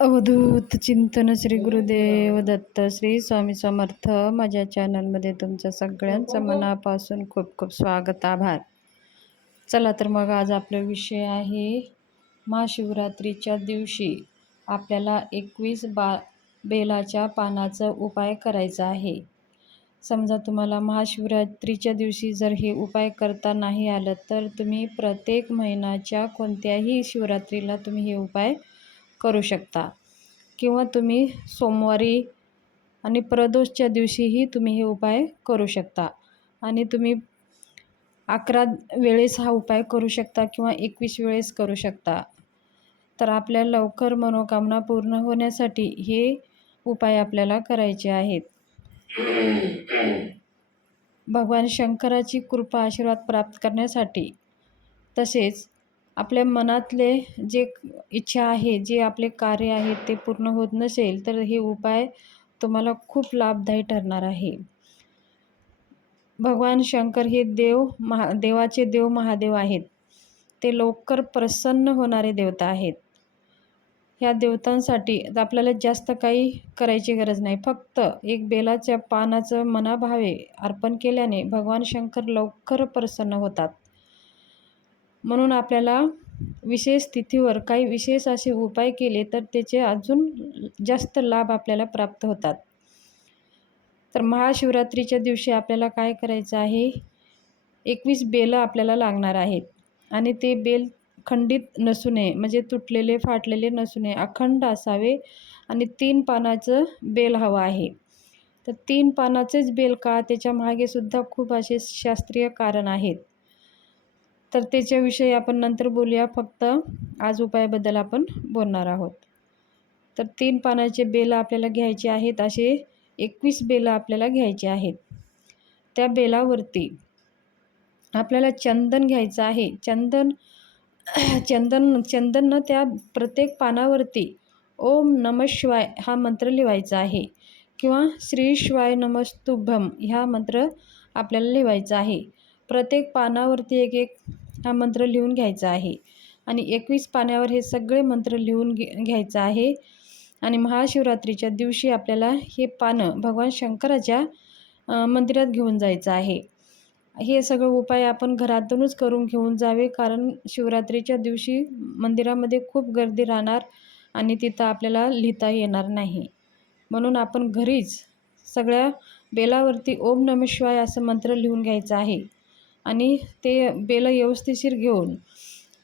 अवधूत चिंतन श्री गुरुदेव दत्त श्री स्वामी समर्थ. माझ्या चॅनलमध्ये तुमच्या सगळ्यांचं मनापासून खूप खूप स्वागत, आभार. चला तर मग आज आपला विषय आहे महाशिवरात्रीच्या दिवशी आपल्याला 21 बेलाच्या पानाचा उपाय करायचा आहे. समजा तुम्हाला महाशिवरात्रीच्या दिवशी जर हे उपाय करता नाही आलं तर तुम्ही प्रत्येक महिन्याच्या कोणत्याही शिवरात्रीला तुम्ही हे उपाय करू शकता, किंवा तुम्ही सोमवारी आणि प्रदोषच्या दिवशीही तुम्ही हे उपाय करू शकता. आणि तुम्ही 11 वेळेस हा उपाय करू शकता किंवा 21 वेळेस करू शकता. तर आपल्या लवकर मनोकामना पूर्ण होण्यासाठी हे उपाय आपल्याला करायचे आहेत. भगवान शंकराची कृपा आशीर्वाद प्राप्त करण्यासाठी, तसेच आपल्या मनातले जे इच्छा आहे, जे आपले कार्य आहे ते पूर्ण होत नसेल तर हे उपाय तुम्हाला खूप लाभदायी ठरणार आहे. भगवान शंकर हे देवाचे देव महादेव आहेत. ते लवकर प्रसन्न होणारे देवता आहेत. ह्या देवतांसाठी आपल्याला जास्त काही करायची गरज नाही. फक्त एक बेलाच्या पानाचं मनाभावे अर्पण केल्याने भगवान शंकर लवकर प्रसन्न होतात. म्हणून आपल्याला विशेष तिथीवर काही विशेष असे उपाय केले तर त्याचे अजून जास्त लाभ आपल्याला प्राप्त होतात. तर महाशिवरात्रीच्या दिवशी आपल्याला काय करायचं आहे, 21 बेलं आपल्याला लागणार आहेत. आणि ते बेल खंडित नसू नये, म्हणजे तुटलेले फाटलेले नसू नये, अखंड असावे. आणि 3 पानाचं बेल हवं आहे. तर 3 पानाचेच बेल का, त्याच्या मागे सुद्धा खूप असे शास्त्रीय कारण आहेत. तर त्याच्याविषयी आपण नंतर बोलूया. फक्त आज उपायाबद्दल आपण बोलणार आहोत. तर 3 पानाचे बेलं आपल्याला घ्यायचे आहेत. असे 21 बेलं आपल्याला घ्यायचे आहेत. त्या बेलावरती आपल्याला चंदन घ्यायचं आहे. चंदन त्या प्रत्येक पानावरती ओम नमः शिवाय हा मंत्र लिहायचा आहे, किंवा श्री शिवाय नमस्तुभ्यम ह्या मंत्र आपल्याला लिहायचा आहे. प्रत्येक पानावरती एक एक हा मंत्र लिहून घ्यायचा आहे. आणि 21 पानावर हे सगळे मंत्र लिहून घ्यायचं आहे. आणि महाशिवरात्रीच्या दिवशी आपल्याला हे पानं भगवान शंकराच्या मंदिरात घेऊन जायचं आहे. हे सगळं उपाय आपण घरातूनच करून घेऊन जावे, कारण शिवरात्रीच्या दिवशी मंदिरामध्ये खूप गर्दी राहणार आणि तिथं आपल्याला लिहिता येणार नाही. म्हणून आपण घरीच सगळ्या बेलावरती ओम नमः शिवाय असं मंत्र लिहून घ्यायचं आहे. आणि ते बेलं व्यवस्थिशीर घेऊन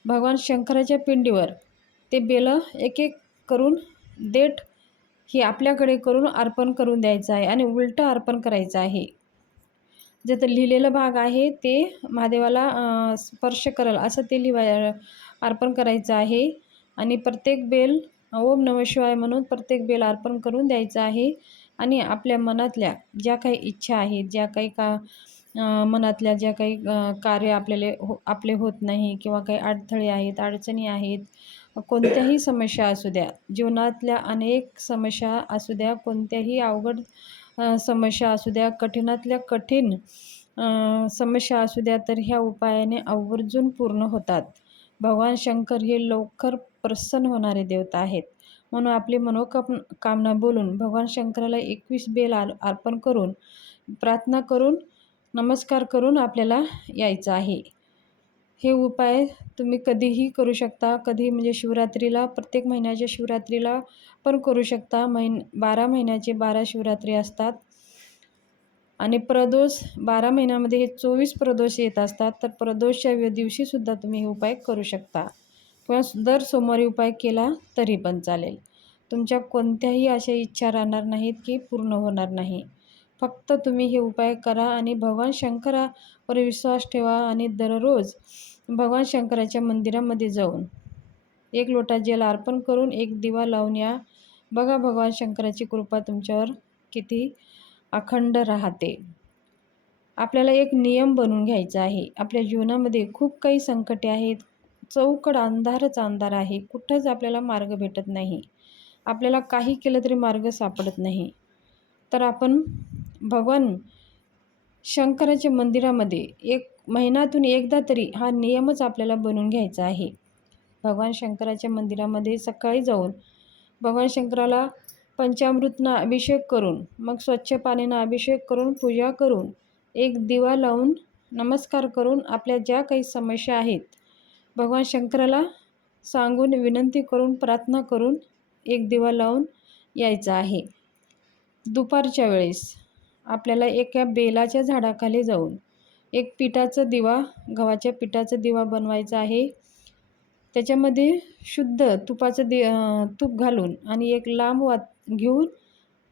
भगवान शंकराच्या पिंडीवर ते बेलं एक एक करून देठ ही आपल्याकडे करून अर्पण करून द्यायचं आहे. आणि उलटं अर्पण करायचं आहे. जे तर लिहिलेलं भाग आहे ते महादेवाला स्पर्श करेल असं ते अर्पण करायचं आहे. आणि प्रत्येक बेल ओम नमः शिवाय म्हणून प्रत्येक बेल अर्पण करून द्यायचं आहे. आणि आपल्या मनातल्या ज्या काही इच्छा आहेत, ज्या काही मनातल्या ज्या काही कार्य आपले होत नाही, किंवा काही अडथळे आहेत, अडचणी आहेत, कोणत्याही समस्या असू द्या, जीवनातल्या अनेक समस्या असू द्या, कोणत्याही अवघड समस्या असू द्या, कठीणातल्या कठीण समस्या असू द्या, तर ह्या उपायाने आवर्जून पूर्ण होतात. भगवान शंकर हे लवकर प्रसन्न होणारे देवता आहेत. म्हणून आपली कामना बोलून भगवान शंकराला 21 बेल अर्पण करून, प्रार्थना करून, नमस्कार करून आपल्याला यायचं आहे. हे उपाय तुम्ही कधीही करू शकता. कधी म्हणजे शिवरात्रीला, प्रत्येक महिन्याच्या शिवरात्रीला पण करू शकता. 12 महिन्याचे 12 शिवरात्री असतात. आणि प्रदोष 12 महिन्यामध्ये हे 24 प्रदोष येत असतात. तर प्रदोषच्या दिवशीसुद्धा तुम्ही हे उपाय करू शकता, किंवा दर सोमवारी उपाय केला तरी पण चालेल. तुमच्या कोणत्याही अशा इच्छा राहणार नाहीत की पूर्ण होणार नाही. फक्त तुम्ही हे उपाय करा आणि भगवान शंकरावर विश्वास ठेवा. आणि दररोज भगवान शंकराच्या मंदिरामध्ये जाऊन 1 लोटा जल अर्पण करून 1 दिवा लावून या. बघा भगवान शंकराची कृपा तुमच्यावर किती अखंड राहते. आपल्याला एक नियम बनवून घ्यायचा आहे. आपल्या जीवनामध्ये खूप काही संकटे आहेत. चौकड अंधारच अंधार आहे. कुठंच आपल्याला मार्ग भेटत नाही. आपल्याला काही केलं तरी मार्ग सापडत नाही. तर आपण भगवान शंकराच्या मंदिरामध्ये 1 महिन्यातून एकदा तरी हा नियमच आपल्याला बनवून घ्यायचा आहे. भगवान शंकराच्या मंदिरामध्ये सकाळी जाऊन भगवान शंकराला पंचामृतना अभिषेक करून, मग स्वच्छ पाण्यानं अभिषेक करून, पूजा करून, एक दिवा लावून, नमस्कार करून आपल्या ज्या काही समस्या आहेत भगवान शंकराला सांगून, विनंती करून, प्रार्थना करून एक दिवा लावून यायचा आहे. दुपारच्या वेळेस आपल्याला एका बेलाच्या झाडाखाली जाऊन एक पिठाचा दिवा, गव्हाच्या पिठाचा दिवा बनवायचा आहे. त्याच्यामध्ये शुद्ध तूप घालून आणि एक लांब वात घेऊन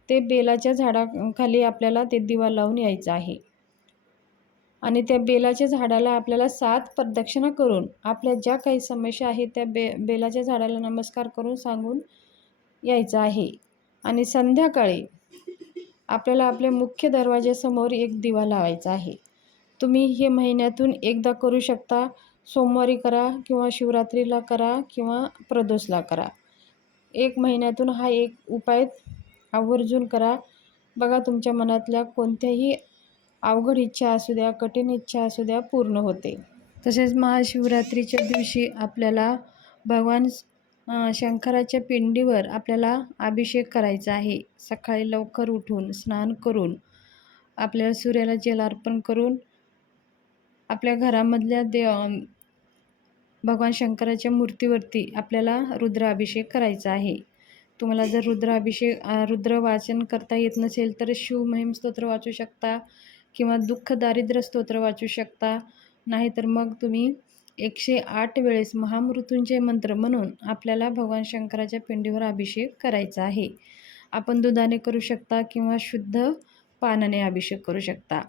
ते बेलाच्या झाडाखाली आपल्याला ते दिवा लावून यायचं आहे. आणि त्या बेलाच्या झाडाला आपल्याला 7 प्रदक्षिणा करून आपल्या ज्या काही समस्या आहेत त्या बेलाच्या झाडाला नमस्कार करून सांगून यायचं आहे. आणि संध्याकाळी आपल्याला आपल्या मुख्य दरवाजासमोर एक दिवा लावायचा आहे. तुम्ही हे महिन्यातून एकदा करू शकता. सोमवारी करा किंवा शिवरात्रीला करा किंवा प्रदोषला करा. एक महिन्यातून हा एक उपाय आवर्जून करा. बघा तुमच्या मनातल्या कोणत्याही अवघड इच्छा असू द्या, कठीण इच्छा असू द्या, पूर्ण होते. तसेच महाशिवरात्रीच्या दिवशी आपल्याला भगवान शंकराच्या पिंडीवर आपल्याला अभिषेक करायचा आहे. सकाळी लवकर उठून स्नान करून आपल्याला सूर्याला जल अर्पण करून आपल्या घरामधल्या भगवान शंकराच्या मूर्तीवरती आपल्याला रुद्राभिषेक करायचा आहे. तुम्हाला जर रुद्र वाचन करता येत नसेल तर शिवमहिम स्तोत्र वाचू शकता किंवा दुःख दारिद्र्य स्तोत्र वाचू शकता. नाहीतर मग तुम्ही 108 वेळेस महामृत्युंजय मंत्र म्हणून आपल्याला भगवान शंकराच्या पिंडीवर अभिषेक करायचा आहे. आपण दुधाने करू शकता किंवा शुद्ध पाण्याने अभिषेक करू शकता.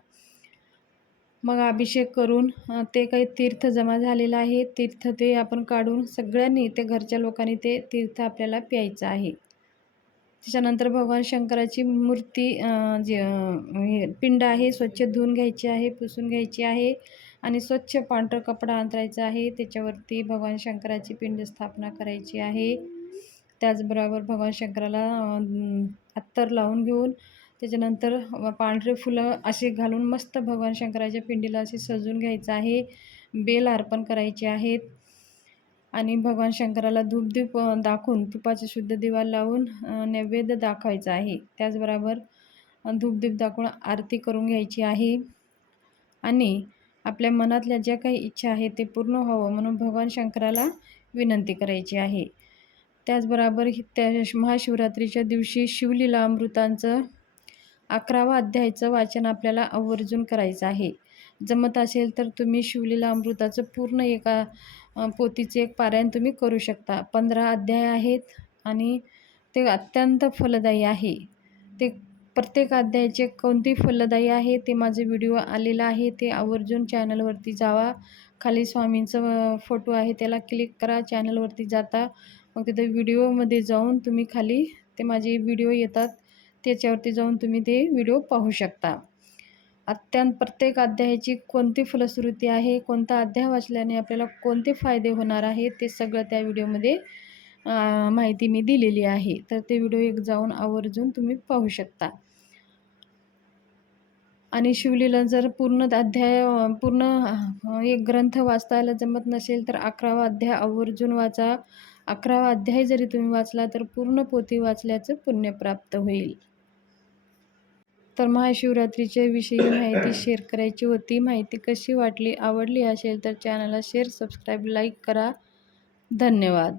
मग अभिषेक करून ते काही तीर्थ जमा झालेलं आहे, तीर्थ ते आपण काढून सगळ्यांनी, ते घरच्या लोकांनी ते तीर्थ आपल्याला प्यायचं आहे. त्याच्यानंतर भगवान शंकराची मूर्ती पिंड आहे स्वच्छ धुवून घ्यायची आहे, पुसून घ्यायची आहे आणि स्वच्छ पांढरं कपडा अंतरायचा आहे. त्याच्यावरती भगवान शंकराची पिंड स्थापना करायची आहे. त्याचबरोबर भगवान शंकराला अत्तर लावून घेऊन त्याच्यानंतर पांढरे फुलं असे घालून मस्त भगवान शंकराच्या पिंडीला असे सजवून घ्यायचं आहे. बेल अर्पण करायचे आहेत आणि भगवान शंकराला धूपदीप दाखवून तुपाचा शुद्ध दिवा लावून नैवेद्य दाखवायचा आहे. त्याचबरोबर धूपदीप दाखवून आरती करून घ्यायची आहे आणि आपल्या मनातल्या ज्या काही इच्छा आहेत ते पूर्ण व्हावं म्हणून भगवान शंकराला विनंती करायची आहे. त्याचबरोबर त्या महाशिवरात्रीच्या दिवशी शिवलीला अमृतांचं 11वा अध्यायाचं वाचन आपल्याला आवर्जून करायचं आहे. जमत असेल तर तुम्ही शिवलीला अमृताचं पूर्ण एका पोथीचे एक पारायण तुम्ही करू शकता. 15 अध्याय आहेत आणि ते अत्यंत फलदायी आहे. ते प्रत्येक अध्यायाचे कोणती फलदायी आहे ते माझे व्हिडिओ आलेला आहे. ते आवर्जून चॅनलवरती जावा. खाली स्वामींचं फोटो आहे त्याला क्लिक करा. चॅनलवरती जाता मग तिथे व्हिडिओमध्ये जाऊन तुम्ही खाली ते माझे व्हिडिओ येतात त्याच्यावरती जाऊन तुम्ही ते व्हिडिओ पाहू शकता. प्रत्येक अध्यायाची कोणती फलश्रुती आहे, कोणता अध्याय वाचल्याने आपल्याला कोणते फायदे होणार आहेत ते सगळं त्या व्हिडिओमध्ये माहिती मी दिलेली आहे. तर ते व्हिडिओ एक जाऊन आवर्जून तुम्ही पाहू शकता. आणि शिवलीला जर पूर्ण एक ग्रंथ वाचायला जमत नसेल तर 11वा अध्याय आवर्जून वाचा. 11वा अध्याय जरी तुम्ही वाचला तर पूर्ण पोथी वाचल्याचं पुण्य प्राप्त होईल. तर महाशिवरात्रीच्या विषयी माहिती शेअर करायची होती. माहिती कशी वाटली, आवडली असेल तर चॅनलला शेअर, सबस्क्राईब, लाईक करा. धन्यवाद.